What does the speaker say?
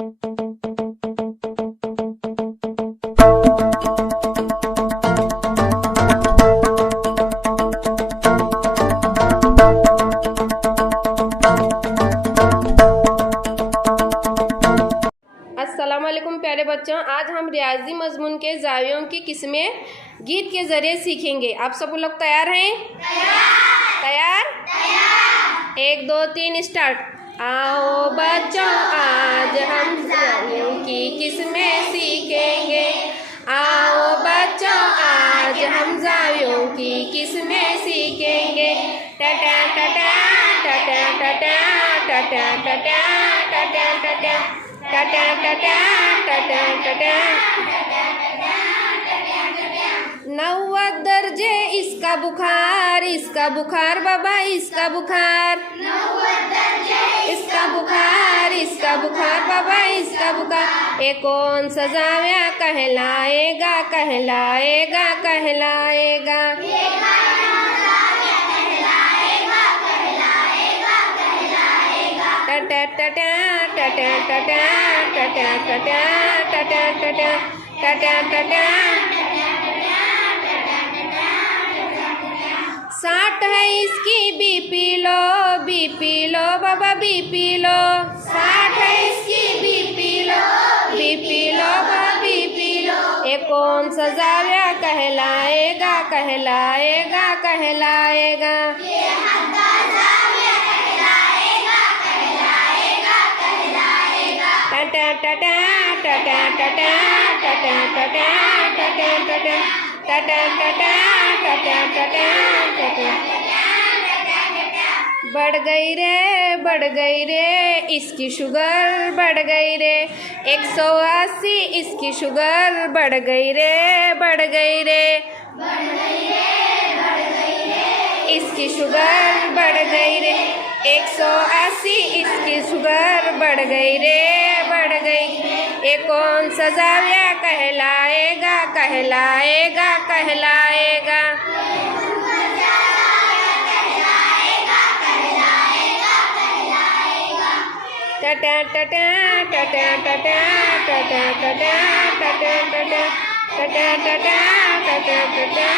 अस्सलाम वालेकुम प्यारे बच्चों, आज हम रियाजी मजमून के जावियों की किस्में गीत के ज़रिए सीखेंगे। आप सब लोग तैयार हैं? तैयार? 1 2 3 स्टार्ट। आओ बच्चों आज हम जावियों की किस्में सीखेंगे। आओ बच्चों आज हम जावियों की किस्में सीखेंगे। टटा टटा टटा टटा टटा टटा टटा टटा टटा टटा टटा टटा 90 दर्जे इसका बुखार, इसका बुखार बाबा इसका बुखार। 90 दर्जे इसका बुखार, इसका बुखार बाबा इसका बुखार। ये कौन सा जाविया कहलाएगा कहलाएगा कहलाएगा। टटा टटा टटा टटा टटा टटा टटा टटा टटा टटा 60 है इसकी बीपी लो बाबा बीपी लो। 60 है इसकी बीपी लो बाबा बीपी लो। ये कौन सा जाविया कहलाएगा कहलाएगा कहलाएगा। टटा टटा टटा टटा टटा टटा टटा टटा टटा टटा टटा टटा टटा बढ़ गई रे इसकी शुगर बढ़ गई रे। 180 इसकी शुगर बढ़ गई रे इसकी शुगर बढ़ गई रे। 180 इसकी शुगर बढ़ गई रे ये कौन सा जाविया कहलाएगा कहलाएगा कहलाएगा। टटा टटा टटा टटा टटा टटा टटा टटा टटा टटा टटा टटा